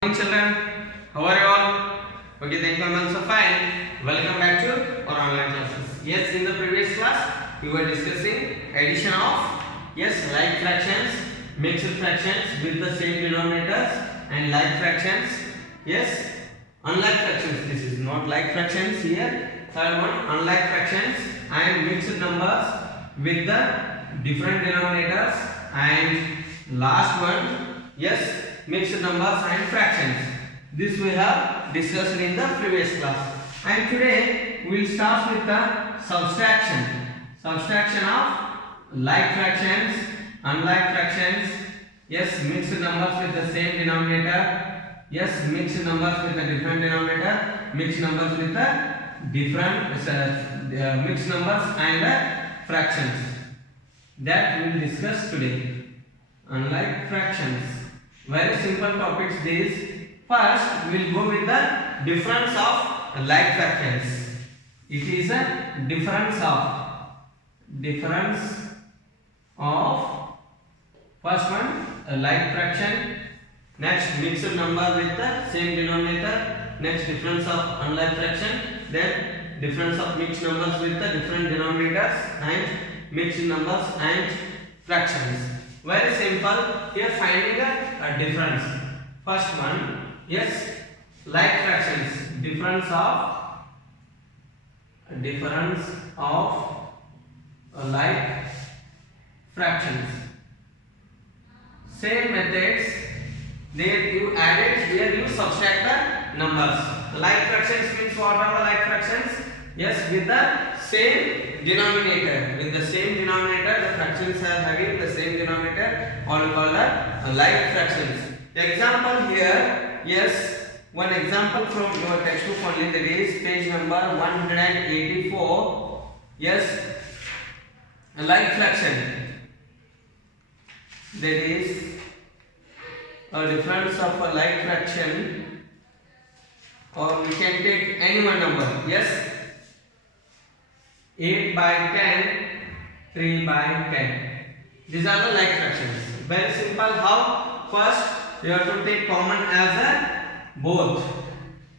Morning children, how are you all? Okay, thank you. I'm also fine. Welcome back to our online classes. Yes, in the previous class we were discussing addition of like fractions, mixed fractions with the same denominators, and like fractions. Yes, unlike fractions. This is not like fractions here. Third one, unlike fractions and mixed numbers with the different denominators, and last one, mixed numbers and fractions. This we have discussed in the previous class. And today we will start with the subtraction. Subtraction of like fractions, unlike fractions. Yes, mixed numbers with the same denominator. Yes, mixed numbers with a different denominator. Mixed numbers with the different mixed numbers and fractions. That we will discuss today. Unlike fractions. Very simple topics these. First, we will go with the difference of like fractions. It is a difference of first one, a like fraction. Next, mixed number with the same denominator. Next, difference of unlike fraction. Then, difference of mixed numbers with the different denominators and mixed numbers and fractions. Very simple. Here finding a difference. First one, like fractions. Difference of like fractions. Same methods. There you added, here you subtract the numbers. Like fractions means what are the like fractions? Yes, with the same denominator. With the same denominator, the fractions are having the same denominator, or we call that like fractions. The example here, one example from your textbook only, that is page number 184. A like fraction. That is a difference of a like fraction, or we can take any one number. 8 by 10, 3 by 10. These are the like fractions. Very simple. How? First, you have to take common as a both.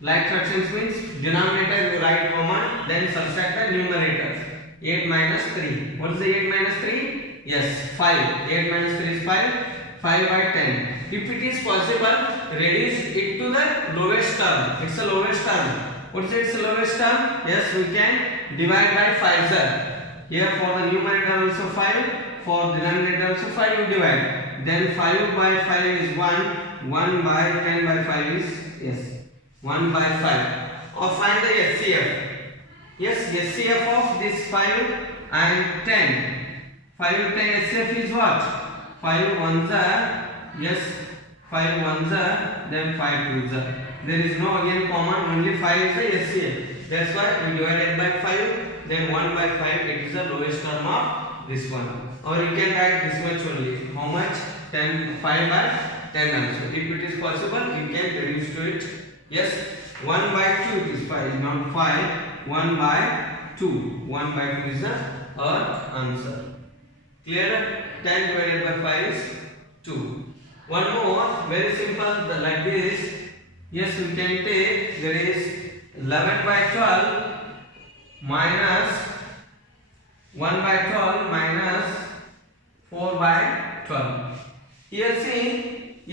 Like fractions means denominator you write common, then subtract the numerators. 8 minus 3. What is the 8 minus 3? 5. 8 minus 3 is 5. 5 by 10. If it is possible, reduce it to the lowest term. It's the lowest term. What is its lowest term? We can divide by 5, sir. Here for the numerator also 5, for denominator also 5 you divide. Then 5 by 5 is 1, 1 by 10 by 5 is 1 by 5. Or find the SCF. SCF of this 5 and 10. 5 and 10 SCF is what? 5 ones are, 5 ones are, then 5 twos are. There is no again common, only 5 is the SCF. That's why we divided by 5, then 1 by 5, it is the lowest term of this one. Or you can write this much only. How much? 5 by 10 also. If it is possible, you can reduce to it. 1 by 2 it is 5, not 5. 1 by 2. 1 by 2 is the answer. Clear? 10 divided by 5 is 2. One more, very simple, like this. We can take, there is 11 by 12 minus 1 by 12 minus 4 by 12. Here see,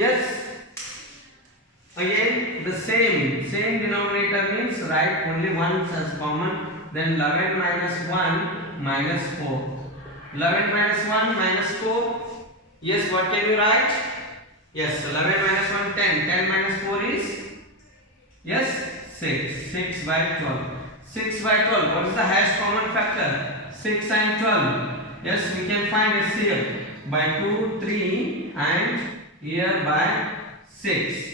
again the same denominator means write only one as common. Then 11 minus 1 minus 4. 11 minus 1 minus 4. What can you write? 11 minus 1, 10. 10 minus 4 is 6. 6 by 12. 6 by 12. What is the highest common factor? 6 and 12. We can find SCF by 2, 3, and here by 6.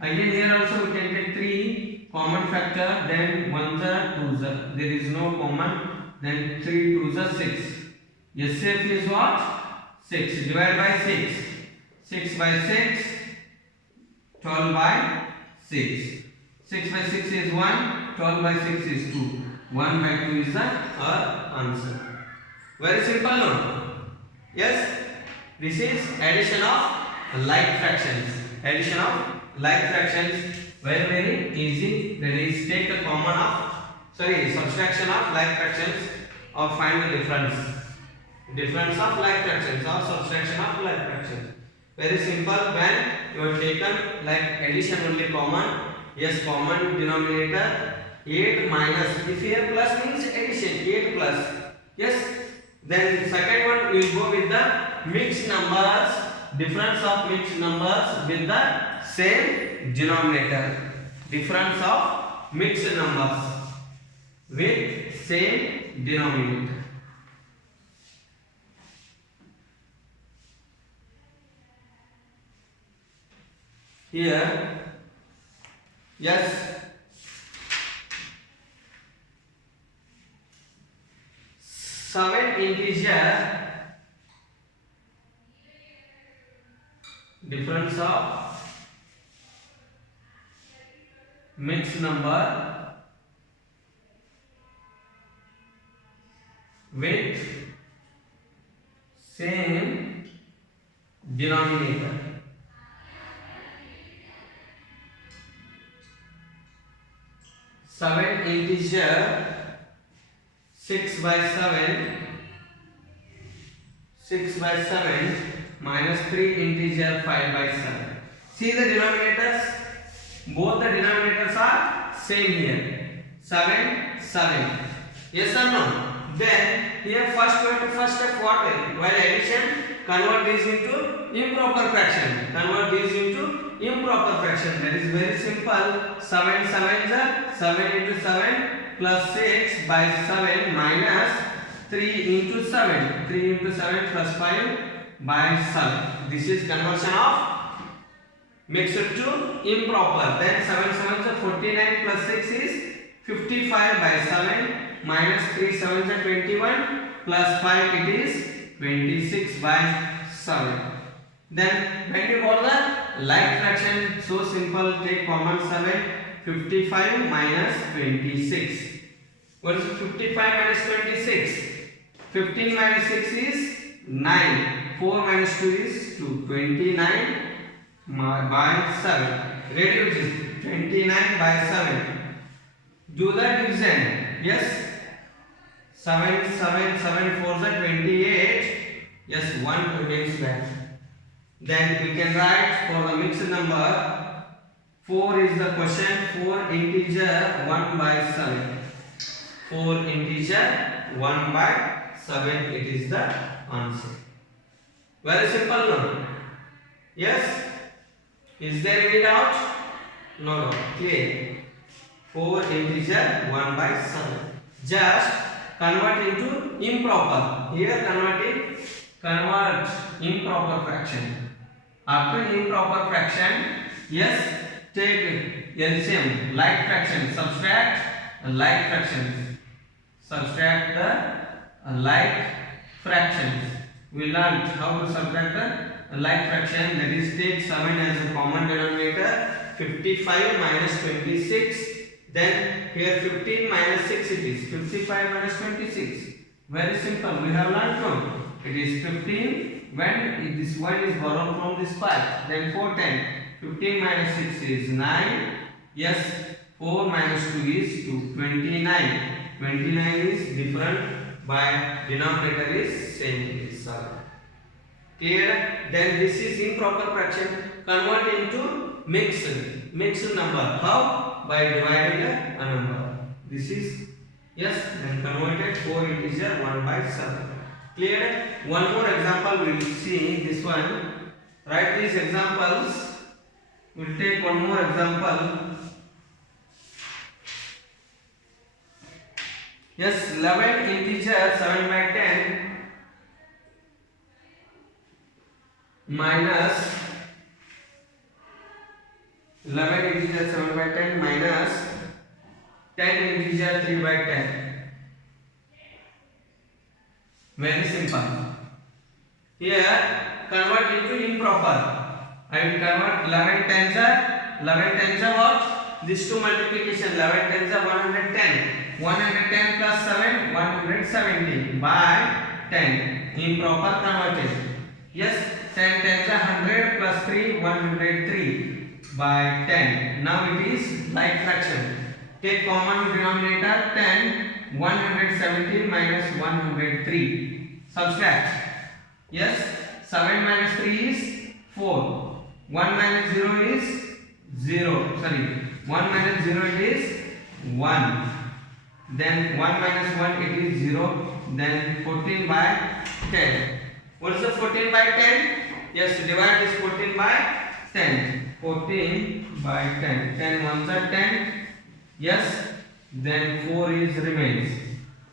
Again here also we can take 3 common factor, then 1s are 2s are. There is no common, then 3 2s are 6. SCF is what? 6. Divide by 6. 6 by 6, 12 by 6. 6 by 6 is 1, 12 by 6 is 2. 1 by 2 is the answer. Very simple, no? This is addition of like fractions. Addition of like fractions very easy. That is, take the common of subtraction of like fractions or find the difference of like fractions or subtraction of like fractions. Very simple. When you have taken like addition only common, yes, common denominator 8 minus, if here plus means addition 8 plus, yes, then second one we will go with the mixed numbers, difference of mixed numbers with the same denominator, difference of mixed numbers with same denominator. Here, yes, 7 integer, difference of mixed number with same denominator. Seven integer 6 by 7 minus 3 integer 5 by 7. See the denominators, both the denominators are same here, 7 7, yes or no? Then here first we have to first step what? While addition, convert this into improper fraction, that is very simple. 7 7 is 7 into 7 plus 6 by 7 minus 3 into 7 plus 5 by 7. This is conversion of mixed to improper. Then 7 7 is 49 plus 6 is 55 by 7 minus 3 7 is 21 plus 5 it is 26 by 7. Then when you got the like fraction, so simple, take common 7, 55 minus 26. What is 55 minus 26? 15 minus 6 is 9. 4 minus 2 is 2. 29 by 7. Reduce it. 29 by 7. Do the division. Yes. 7 4 is 28. Yes, 1 remains left. Then we can write for the mixed number, 4 is the question, 4 integer 1 by 7. 4 integer 1 by 7, it is the answer. Very simple, no? Yes? Is there any doubt? No. Clear. 4 integer 1 by 7. Just convert into improper. Here convert improper fraction. After improper fraction, yes, take LCM, like fraction, subtract like fractions. Subtract the like fractions. We learned how to subtract the like fraction, that is, take 7 as a common denominator, 55 minus 26, then here 15 minus 6 it is, 55 minus 26. Very simple, we have learned from. It is 15 when this 1 is borrowed from this part, then 4 10. 15 minus 6 is 9. Yes, 4 minus 2 is 2. 29. 29 is different by denominator is same. Clear? Then this is improper fraction. Convert into mixed number. How? By dividing a number. This is, yes, then converted 4 integer 1 by 7. Clear? One more example we will see. This one. Write these examples. We will take one more example. Yes, 11 integer 7 by 10 minus 11 integer 7 by 10 minus 10 integer 3 by 10. Very simple. Here convert into improper. I will convert 11 tens are what? These two multiplication, 11 tens are 110. 110 plus 7, 170 by 10. Improper converted. Yes, 10 tens are 100 plus 3, 103. by 10. Now it is like fraction. Take common denominator 10, 117 minus 103. Subtract. Yes, 7 minus 3 is 4. 1 minus 0 is 0. Sorry, 1 minus 0 it is 1. Then 1 minus 1 it is 0. Then 14 by 10. What is the 14 by 10? Yes, divide this 14 by 10. 14 by 10. 10 ones are 10. Yes. Then 4 is remains.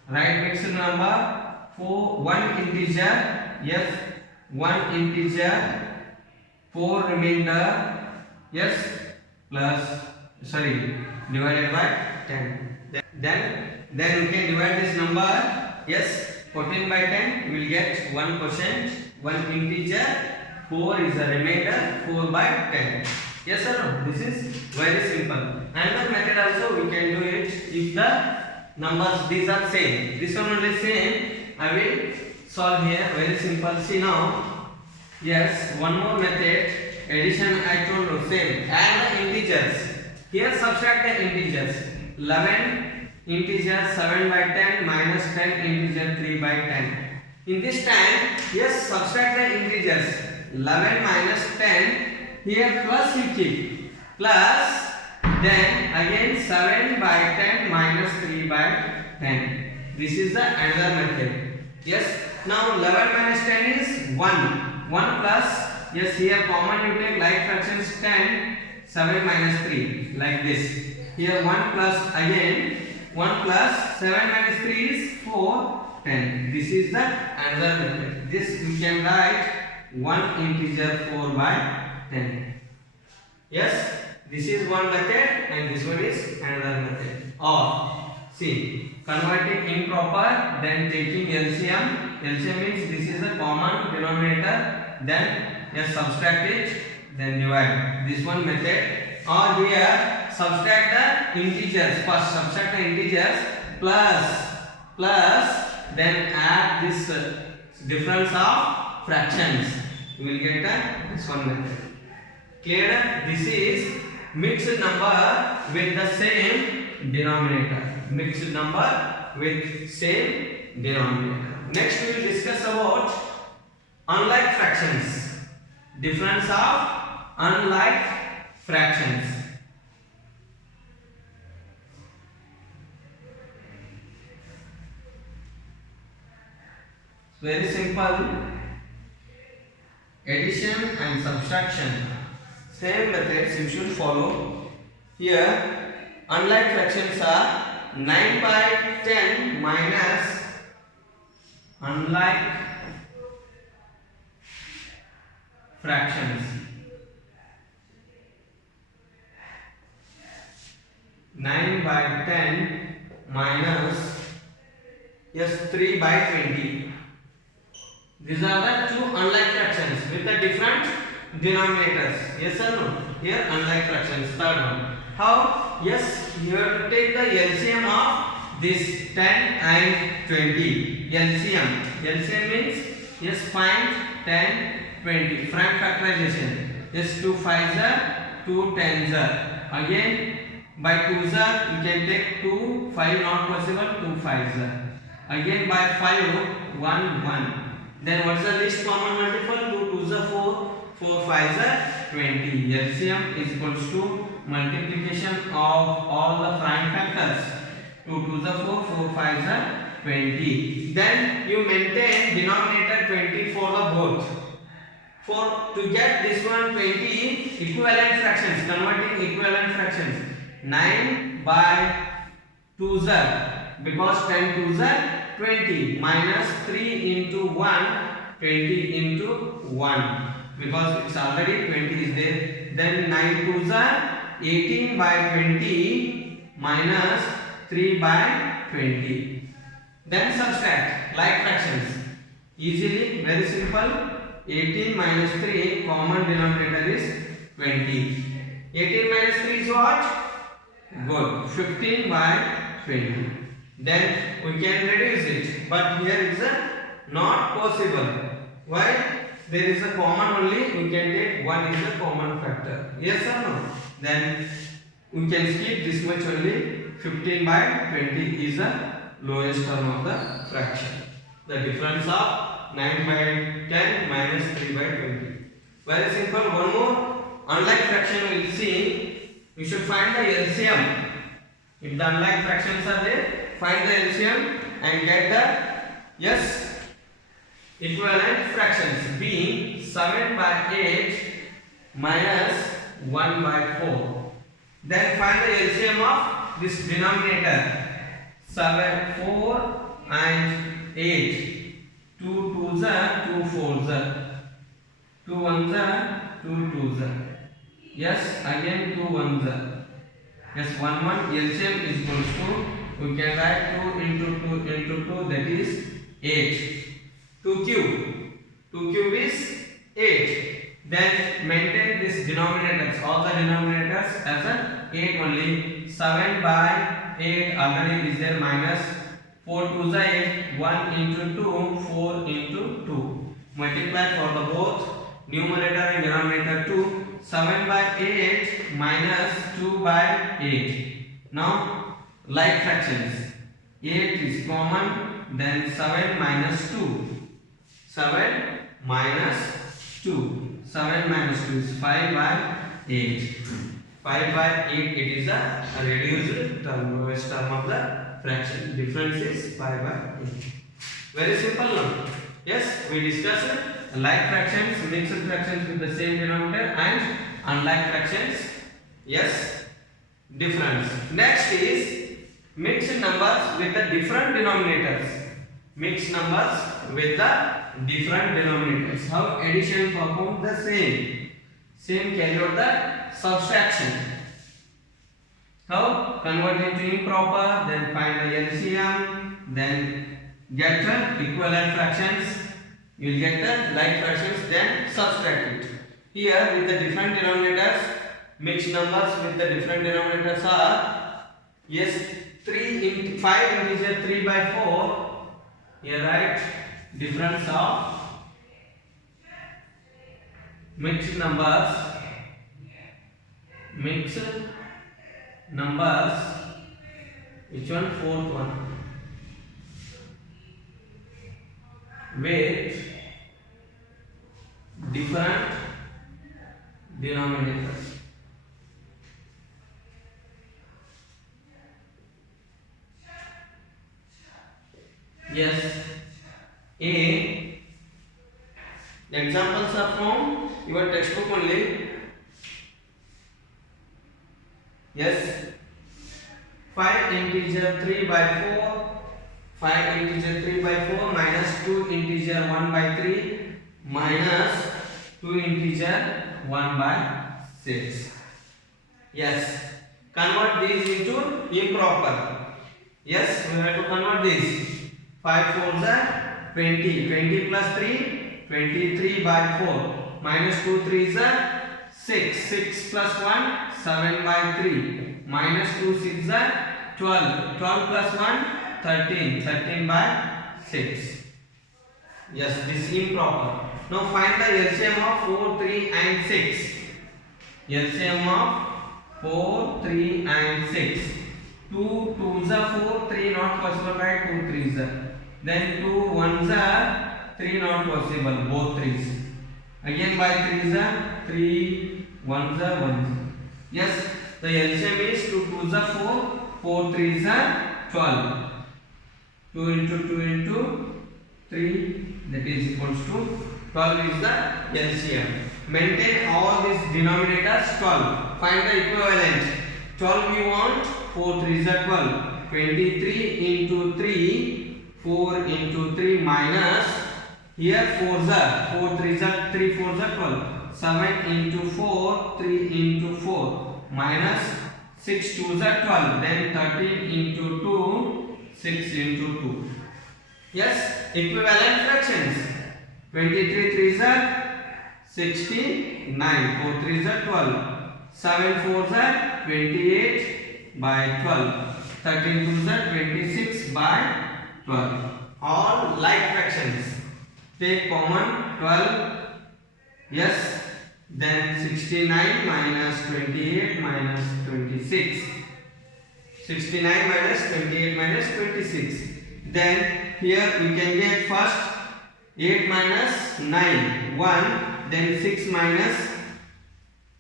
Write mixed number. 4 1 integer. Yes. 1 integer. 4 remainder. Yes. Plus sorry. Divided by 10. Then you can divide this number. Yes. 14 by 10 we will get 1%. 1 integer. 4 is a remainder. 4 by 10. Yes or no? This is very simple. Another method also we can do it if the numbers these are same. This one only same. I will solve here. Very simple. See now. Yes, one more method. Addition I told you same. Add the integers. Here subtract the integers. 11 integer 7 by 10 minus 10 integer 3 by 10. In this time, yes, subtract the integers. 11 minus 10. Here plus you keep. Plus then again 7 by 10 minus 3 by 10. This is the another method. Yes. Now 11 minus 10 is 1. 1 plus. Yes, here common you take like fractions 10. 7 minus 3 like this. Here 1 plus again 1 plus 7 minus 3 is 4 10. This is the another method. This we can write 1 integer 4 by 10. Yes, this is one method and this one is another method. Or see, converting improper, then taking LCM. LCM means this is a common denominator. Then just subtract it, then divide. This one method. Or here subtract the integers. First subtract the integers plus then add this difference of fractions. We will get this one method. Clear? This is mixed number with the same denominator. Mixed number with same denominator. Next we will discuss about unlike fractions. Difference of unlike fractions. Very simple. Addition and subtraction. Same methods you should follow. Here, unlike fractions are 9 by 10 minus unlike fractions. 9 by 10 minus 3 by 20. These are the two unlike fractions with the different denominators. Yes or no? Here unlike fractions. Third one. How? Yes, you have to take the LCM of this 10 and 20. LCM. LCM means yes, find 10, 20. Frank factorization. Yes, 2 5s are 2 10s are. Again by 2s are you can take 2 5 not possible 2 5s are. Again by 5 1 1. Then what is the least common multiple? 2 2s are 4. 4 5s are 20. LCM is equals to multiplication of all the prime factors. 2 2s are 4. 4 5s are 20. Then you maintain denominator 20 for the both. For to get this one 20 equivalent fractions, converting equivalent fractions. 9 by 2s are because 10 2s are 20 minus 3 into 1 20 into 1 because it's already 20 is there. Then 9 2s are 18 by 20 minus 3 by 20. Then subtract like fractions. Easily, very simple. 18 minus 3 common denominator is 20. 18 minus 3 is what? Good. 15 by 20. Then we can reduce it, but here it's not possible. Why? there is a common only, we can take 1 is a common factor. Yes or no? Then we can skip this much only. 15 by 20 is the lowest term of the fraction. The difference of 9 by 10 minus 3 by 20. Very simple. One more unlike fraction we will see. We should find the LCM. If the unlike fractions are there, find the LCM and get the yes equivalent fractions, being 7 by 8 minus 1 by 4. Then find the LCM of this denominator. 7, 4 and 8. 2 2s are 2 4s are 2 1s are 2 2s are. Yes, again 2 1s are. Yes, 1 1 LCM is equals to, we can write 2 into 2 into 2, that is 8. 2 cube is 8. Then maintain this denominators, all the denominators as a 8 only. 7 by 8 already is there, minus 4 2s are 8, 1 into 2, 4 into 2. Multiply for the both numerator and denominator 2. 7 by 8 minus 2 by 8. Now like fractions, 8 is common, then 7 minus 2. 7 minus 2. 7 minus 2 is 5 by 8. 5 by 8, it is a reduced term, lowest term of the fraction. Difference is 5 by 8. Very simple now. Yes, we discussed like fractions, mixed fractions with the same denominator, and unlike fractions. Yes, difference. Next is mixed numbers with the different denominators. Mixed numbers with the different denominators. How addition perform the same. Same carry out the subtraction. How convert into improper, then find the LCM, then get the equivalent fractions. You will get the like fractions, then subtract it. Here with the different denominators, mixed numbers with the different denominators are, yes, 5 integer 3 by 4. Here write difference of mixed numbers, which one? Fourth one, with different denominators. Yes, A. The examples are from your textbook only. Yes, 5 integer 3 by 4. 5 integer 3 by 4 minus 2 integer 1 by 3 minus 2 integer 1 by 6. Yes, convert these into improper. Yes, we have to convert this. 5 4s are 20. 20 plus 3, 23 by 4. Minus 2 3s are 6. 6 plus 1, 7 by 3. Minus 2 6s are 12. 12 plus 1, 13. 13 by 6. Yes, this is improper. Now find the LCM of 4, 3 and 6. LCM of 4, 3 and 6. 2 2s are 4, 3 not possible, by 2 3s are. Then 2 1s are 3 not possible, both 3s. Again by 3s are 3 1s are 1s. Yes, the LCM is 2 2s are 4, 4 3s are 12. 2 into 2 into 3, that is equals to 12 is the LCM. Maintain all these denominators 12. Find the equivalent. 12 you want, 4 3s are 12. 23 into 3, 4 into 3 minus, here 4s are, 4 3s are 3 4s are 12. 7 into 4, 3 into 4 minus 6 2s are 12. Then 13 into 2, 6 into 2. Yes, equivalent fractions. 23 3s are 69, 4 3s are 12. 7 4s are 28 by 12. 13 2s are 26 by 12. All like fractions. Take common 12 Yes. Then 69 minus 28 minus 26. 69 minus 28 minus 26. Then here we can get first 8 minus 9, 1. Then 6 minus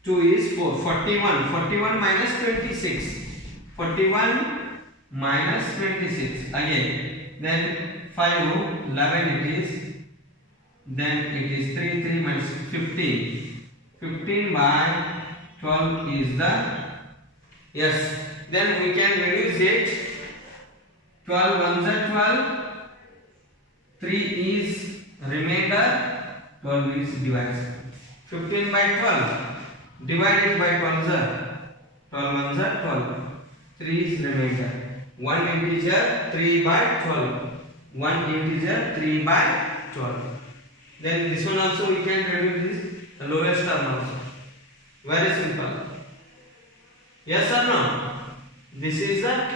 2 is 4. 41. 41 minus 26. 41 minus 26. Again. Then 5, 11 it is. Then it is 3, 3 minus 15. 15 by 12 is the, yes. Then we can reduce it. 12 ones are 12. 3 is remainder. 12 is divided. 15 by 12. Divided by 12 are 12 ones are 12. 3 is remainder. 1 integer 3 by 12. 1 integer 3 by 12. Then this one also we can reduce this. The lowest term also. Very simple. Yes or no? This is the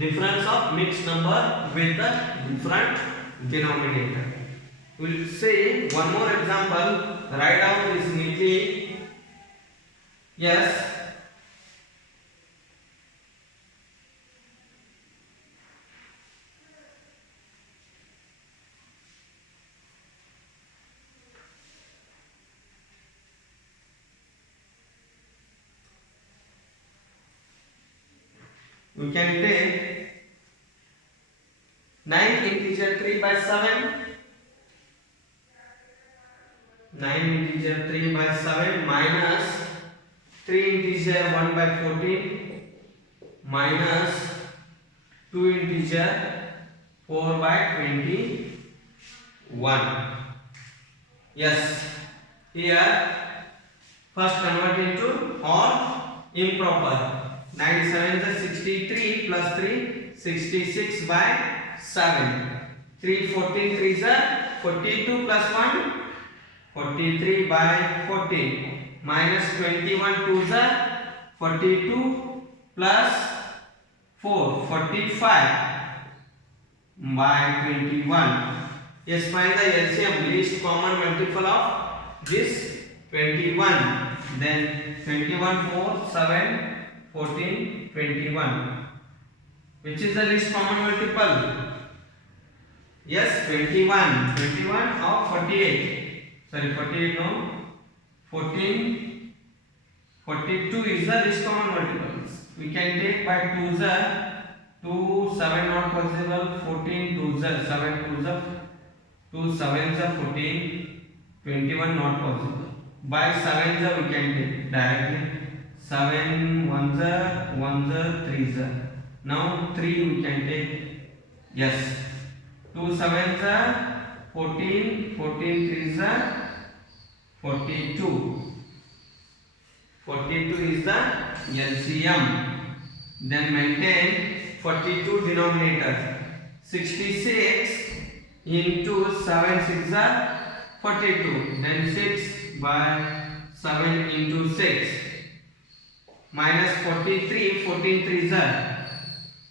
difference of mixed number with the different denominator. We will say one more example. Write down this neatly. Yes. We can take 9 integer 3 by 7. 9 integer 3 by 7 minus 3 integer 1 by 14 minus 2 integer 4 by 21. Yes. Here first convert into or improper. 9 7 is 63 plus 3 66 by 7. 3 14 3 is 42 plus 1 43 by 14 minus 21 2 is 42 plus 4 45 by 21. Yes, find the LCM, least common multiple of this 21. Then 21 4 7 14 21. Which is the least common multiple? Yes, 21. 21 of 48. Sorry, 48 no. 14 42 is the least common multiple. We can take by 2 2 7 not possible. 14 2 7 2 7 14 21 not possible. By 7 we can take directly. 7 1 3 now 3 we can take. Yes, 2 7 14 14 3 42. 42 is the LCM. Then maintain 42 denominator. 66 into 7 6 42. Then 6 by 7 into 6 minus 43. 14 3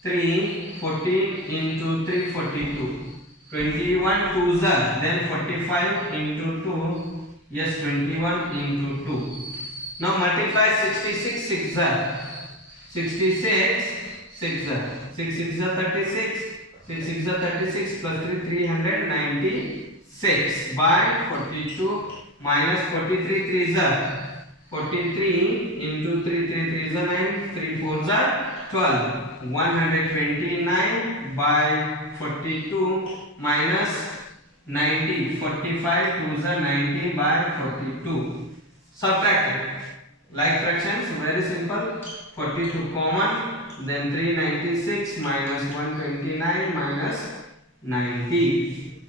3. 14 into 3 42. 21 2 then 45 into 2. Yes, 21 into 2. Now multiply 66 6 66 6 6 6 36. 6 6 36 plus 3 396 by 42 minus 43 3 43 into 3 3 3 9 3 4 12. 129 by 42 minus 90. 45 2 90 by 42. Subtract it. Like fractions, very simple. 42 common. Then 396 minus 129 minus 90.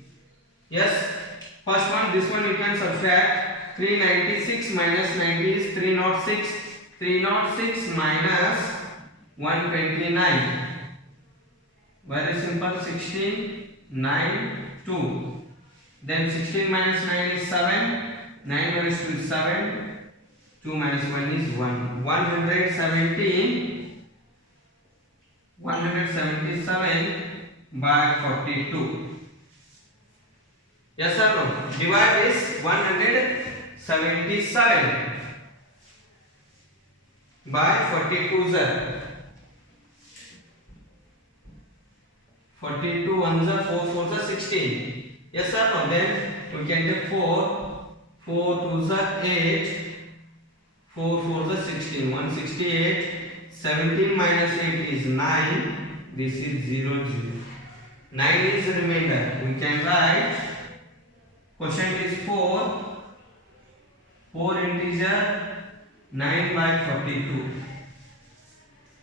Yes. First one, this one you can subtract. 396 minus 90 is 306. 306 minus 129. Very simple. 16 9 2. Then 16 minus 9 is 7. 9 minus 2 is 7. 2 minus 1 is 1. 177 by 42. Yes or no? Divide this 100 77 by 42 42 ones are 4 fours are 16. Yes or no? Then we can take 4 twos are 8, 4 fours are 16, 168. 17 minus 8 is 9. This is 0 0. 9 is the remainder. We can write quotient is 4 integer 9 by 42.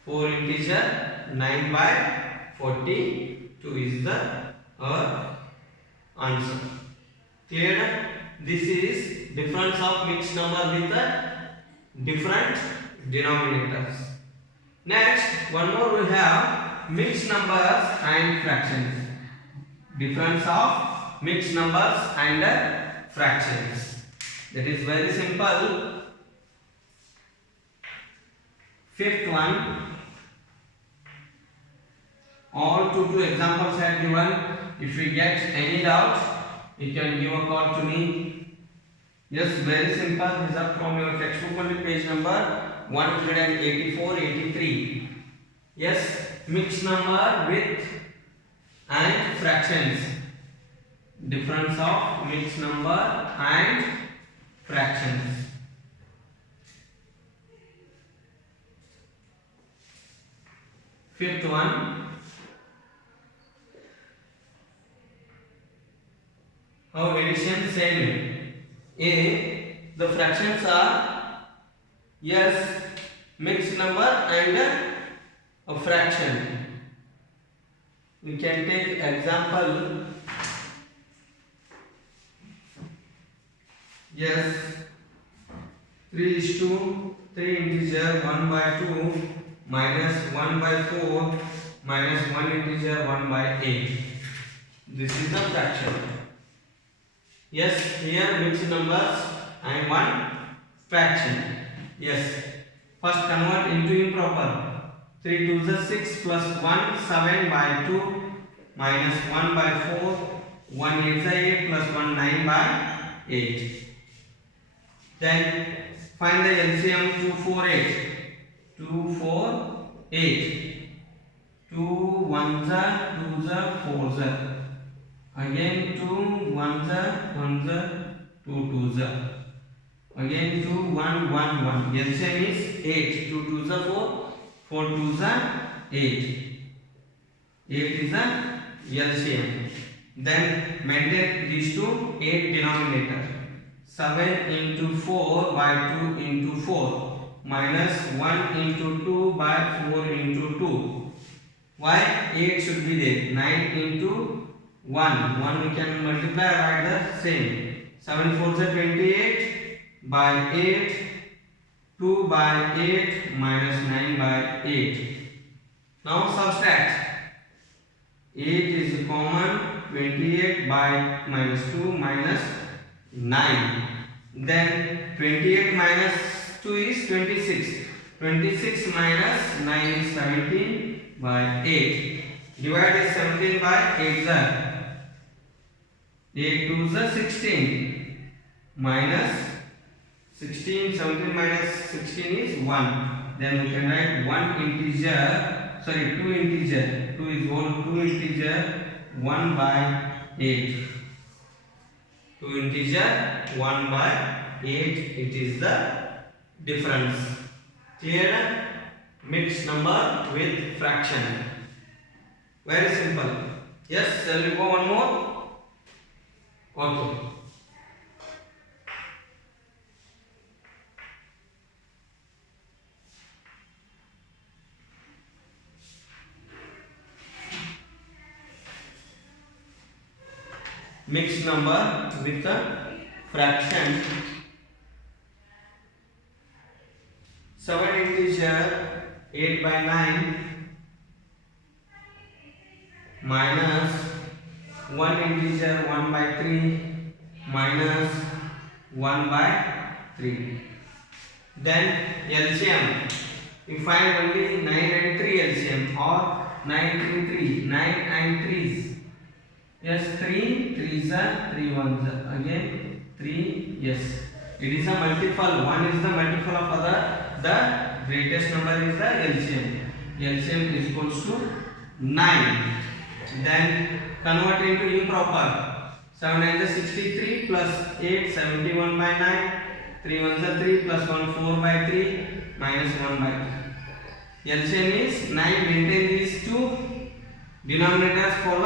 4 integer 9 by 42 is the answer. Clear? This is difference of mixed number with different denominators. Next, one more we have mixed numbers and fractions. Difference of mixed numbers and fractions. That is very simple. Fifth one. All two examples are given. If you get any doubt, you can give a call to me. Yes, very simple. These are from your textbook only, page number 184-83. Yes, mixed number with and fractions. Difference of mixed number and fractions. Fifth one. How addition same. A, the fractions are yes mixed number and a fraction. We can take example. Yes, 3 is to 3 integer 1 by 2 minus 1 by 4 minus 1 integer 1 by 8. This is the fraction. Yes, here mixed numbers and one fraction. Yes, first convert into improper. 3 2s are 6 plus 1 7 by 2 minus 1 by 4 1 8 is 8 plus 1 9 by 8. Then find the LCM 2 4 8. 2 4 8. 2 1s are 2s are 4s are. Again 2 1s are 1s are 2 2s are. Again 2 1 1 1. LCM is 8. 2 2s are 4. 4 2s are 8. 8 is a LCM. Then maintain these two 8 denominator. 7 into 4 by 2 into 4 minus 1 into 2 by 4 into 2. Why 8 should be there? 9 into 1 we can multiply, write the same. 7 4s are 28 by 8, 2 by 8 minus 9 by 8. Now subtract. 8 is common. 28 by minus 2 minus 9. Then 28 minus 2 is 26. 26 minus 9 is 17 by 8. Divide is 17 by 8 are 8 2s are 16 minus 16. 17 minus 16 is 1. Then we can write 1 integer, sorry 2 integer. 2 is whole 2 integer 1 by 8. 2 integer 1 by 8. It is the difference. Clear? Mixed number with fraction. Very simple. Yes, shall we go one more? Okay. Mixed number with the fraction. 7 integer 8 by 9 minus 1 integer 1 by 3 minus 1 by 3. Then LCM. We find only 9 and 3 LCM, or 9 3 3. 9 and 3s. Yes, 3 3s are 3 1s are. Again 3. Yes, It is a multiple. 1 is the multiple of other. The greatest number is the LCM. LCM is equals to 9. Then convert into improper. 7 9 is 63 plus 8 71 by 9. 3 1 is 3 plus 1 4 by 3 minus 1 by 3. LCM is 9. Maintain these two denominators for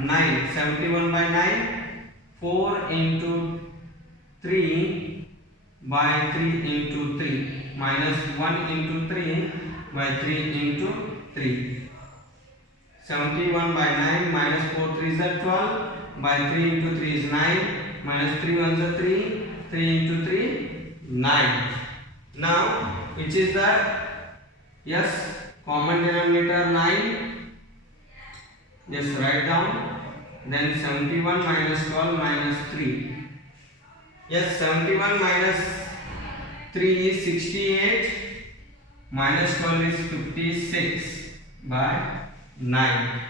9. 71 by 9. 4 into 3 by 3 into 3 minus 1 into 3 by 3 into 3. 71 by 9 minus 4 3 is 12 by 3 into 3 is 9 minus 3 1 is 3 3 into 3 9. Now which is the common denominator 9. Just write down. Then 71 minus 12 minus 3. 71 minus 3 is 68 minus 12 is 56 by 9.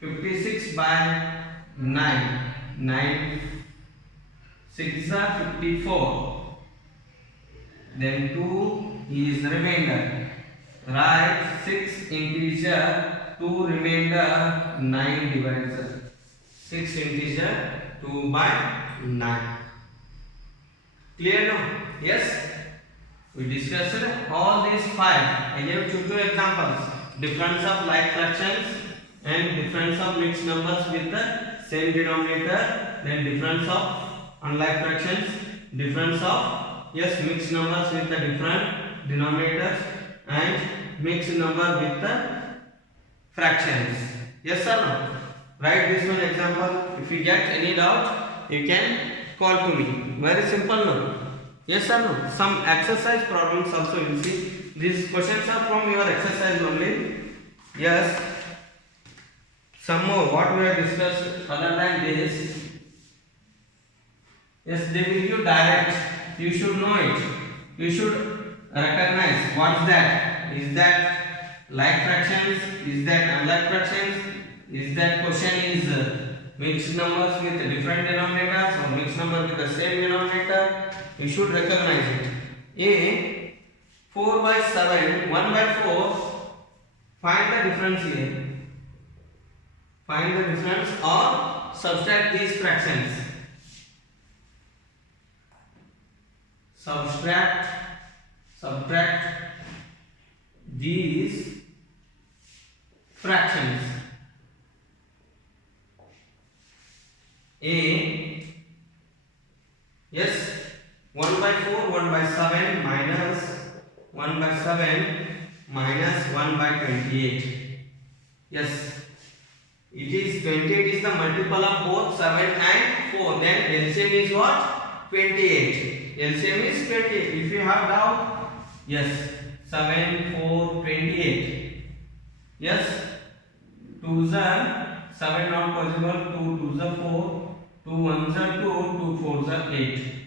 56 by 9. 9 6 are 54. Then 2 is remainder. Write 6 integer 2 remainder 9 divisor. 6 integer 2 by 9. Clear now? Yes? We discussed all these 5. I gave two examples. Difference of like fractions and difference of mixed numbers with the same denominator. Then difference of unlike fractions. Difference of mixed numbers with the different denominators. And mixed number with the fractions. Yes or no? Write this one example. If you get any doubt, you can call to me. Very simple no? Yes or no? Some exercise problems also you see. These questions are from your exercise only. Yes. Some more what we have discussed other than this. Yes, they will give you direct. You should know it. You should recognize what's that. Is that like fractions? Is that unlike fractions? Is that question is mixed numbers with different denominators or mixed number with the same denominator? You should recognize it. A 4 by 7, 1 by 4. Find the difference here. Find the difference or subtract these fractions. Subtract these fractions. A 1 by 4 1 by 7 minus 1 by 7 minus 1 by 28. Yes, it is 28 is the multiple of both 7 and 4. Then LCM is what? 28. LCM is 28. If you have doubt, 7 4 28. 2 is 7 not possible. 2 2 is 4. 2 1 is 2. 2 4 is 8.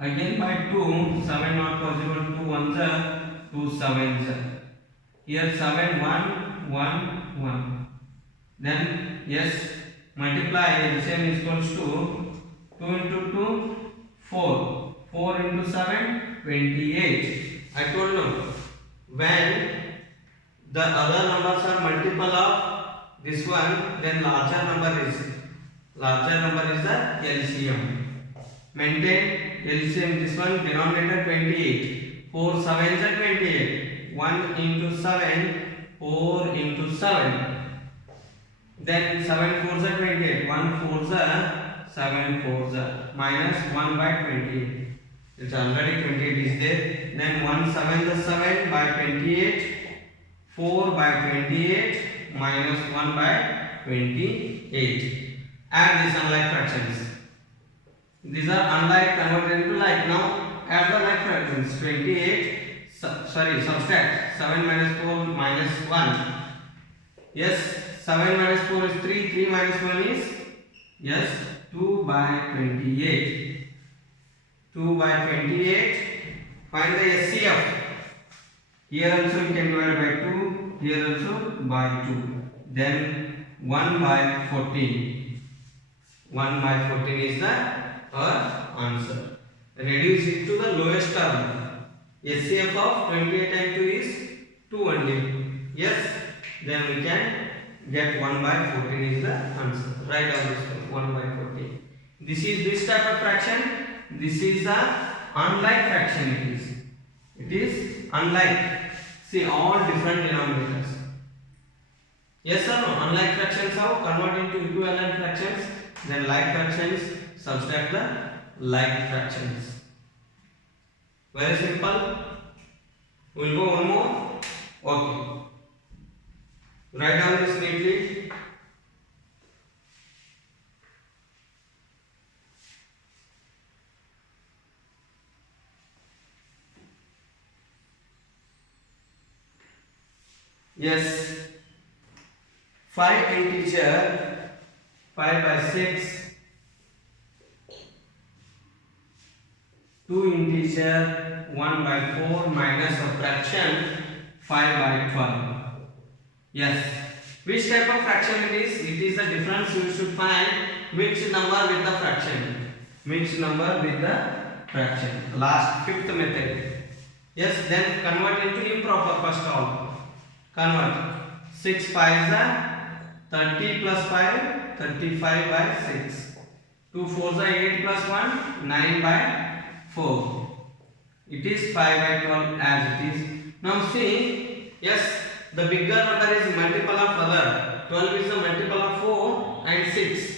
Again by 2, 7 not possible. 2 1 is 2 7 is. Here 7 1 1 1. Then multiply LCM is equals to 2 into 2 4. 4 into 7 28. I told you when the other numbers are multiple of this one, then larger number is the LCM. Maintain LCM. This one denominator 28. 4 7 is 28. 1 into 7 4 into 7. Then 7 4 is 28. 1 4 is 7 4 is minus 1 by 28. It's already 28 is there. Then 1 7 is 7 by 28. 4 by 28 minus 1 by 28. Add these unlike fractions. These are unlike converted into like. Now add the like fractions. 28. Subtract 7 minus 4 minus 1. 7 minus 4 is 3. 3 minus 1 is 2 by 28. 2 by 28. Find the SCF. Here also you can divide by 2. Here also by 2. Then 1 by 14. 1 by 14 is the answer. Reduce it to the lowest term. HCF of 28 and 2 is 2 only. Yes, then we can get 1 by 14 is the answer. Write down this one 1 by 14. This is this type of fraction. This is the unlike fraction. It is unlike. See, all different denominators. Yes or no? Unlike fractions how? Convert into equivalent fractions. Then like fractions, subtract the like fractions. Very simple. We will go one more. Okay. Write down this neatly. Yes. 5 integer 5 by 6. 2 integer 1 by 4 minus a fraction 5 by 12. Yes. Which type of fraction it is? It is the difference you should find mixed number with the fraction. Mixed number with the fraction. Last fifth method. Yes. Then convert into improper first of all. Convert. 6 5 is 30 plus 5, 35 by 6. 2 4 is 8 plus 1, 9 by 4. It is 5 by 12 as it is. Now see, yes, the bigger number is multiple of other. 12 is the multiple of 4 and 6.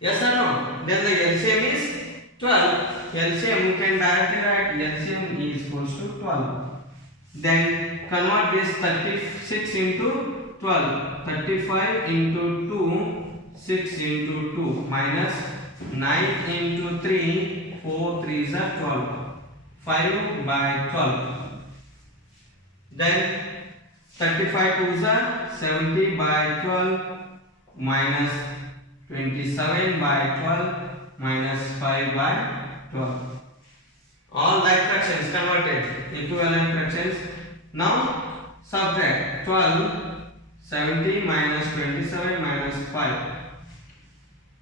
Yes or no? Then the LCM is 12. LCM you can directly write LCM is equals to 12. Then convert this 36 into 12. 35 into 2, 6 into 2 minus 9 into 3, 4 3 is 12. 5 by 12. Then 35 2 is 70 by 12 minus 27 by 12 minus 5 by 12. All like fractions converted, equivalent fractions. Now subtract 12, 70 minus 27 minus 5.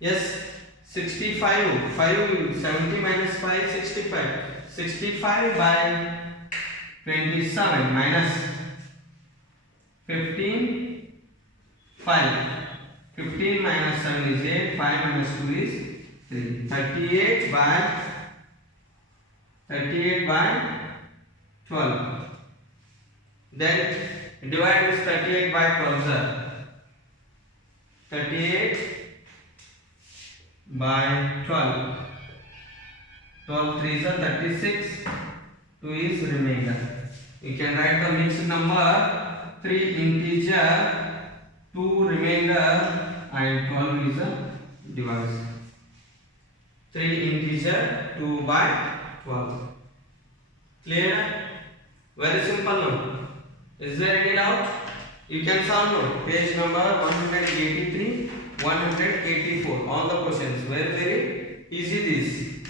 Yes, 65, 70 minus 5, 65. 65 by 27 minus 15, 5. 15 minus 7 is 8, 5 minus 2 is 3. 38 by 12. Then divide this 38 by 12. 38 by 12. 12 3 is 36. 2 is remainder. You can write the mixed number 3 integer, 2 remainder, and 12 is a divisor. 3 integer 2 by 12. Clear? Very simple now. Is there any doubt? You can solve now. Page number 183, 184. All the questions. Very easy this.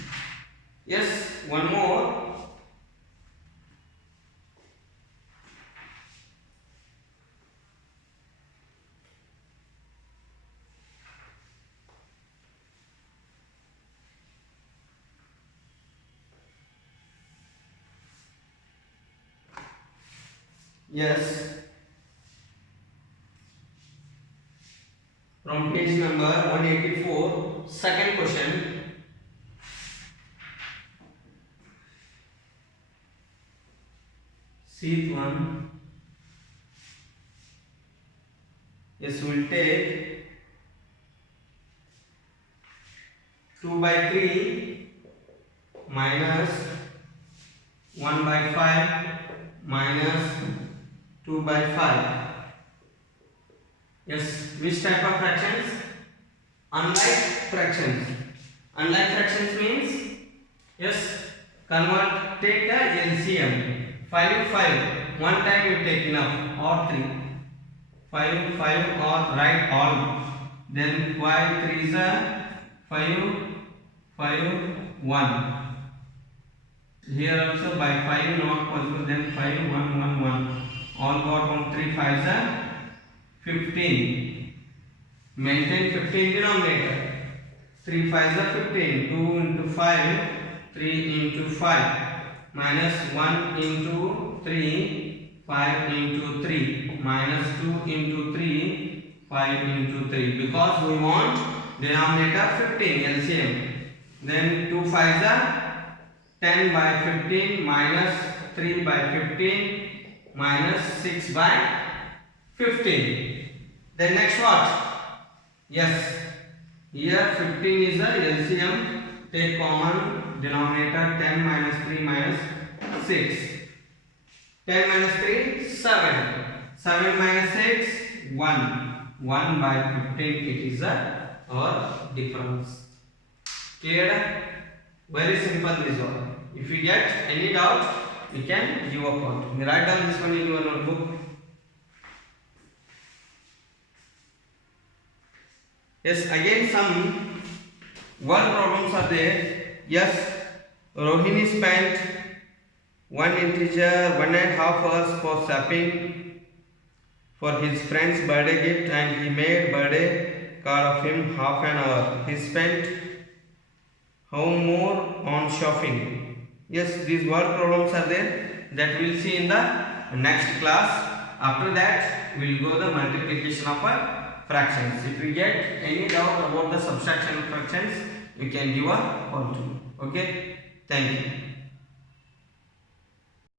Yes, one more. Yes. From page number 184, second question. Sheet 1. Yes, we will take 2 by 3 minus 1 by 5 minus 2 by 5. Yes, which type of fractions? Unlike fractions. Unlike fractions means, yes, convert, take the LCM. 5 5. One time you take enough, or 3. 5 5 or write all. Then 5 3 is 5 5 1. Here also by 5 not possible, then 5 1 1 1. All got on 3 5 is 15. Maintain 15 denominator. 3 5 is 15. 2 into 5, 3 into 5 minus 1 into 3 5 into 3 minus 2 into 3 5 into 3 because we want denominator 15 LCM. Then 2 5s are 10 by 15 minus 3 by 15 minus 6 by 15. Then next what? Yes, here 15 is the LCM. Take common denominator 10 minus 3 minus 6. 10 minus 3 7. 7 minus 6 1. 1 by 15 it is our difference. Clear? Very simple this one. If you get any doubt, you can give up on. Write down this one in your notebook. Yes, again some word problems are there. Yes, Rohini spent 1 integer 1.5 hours for shopping for his friend's birthday gift and he made birthday card of him half an hour. He spent how more on shopping? Yes, these word problems are there that we will see in the next class. After that, we will go the multiplication of fractions. If we get any doubt about the subtraction of fractions, you can give a call to me. Okay, thank you.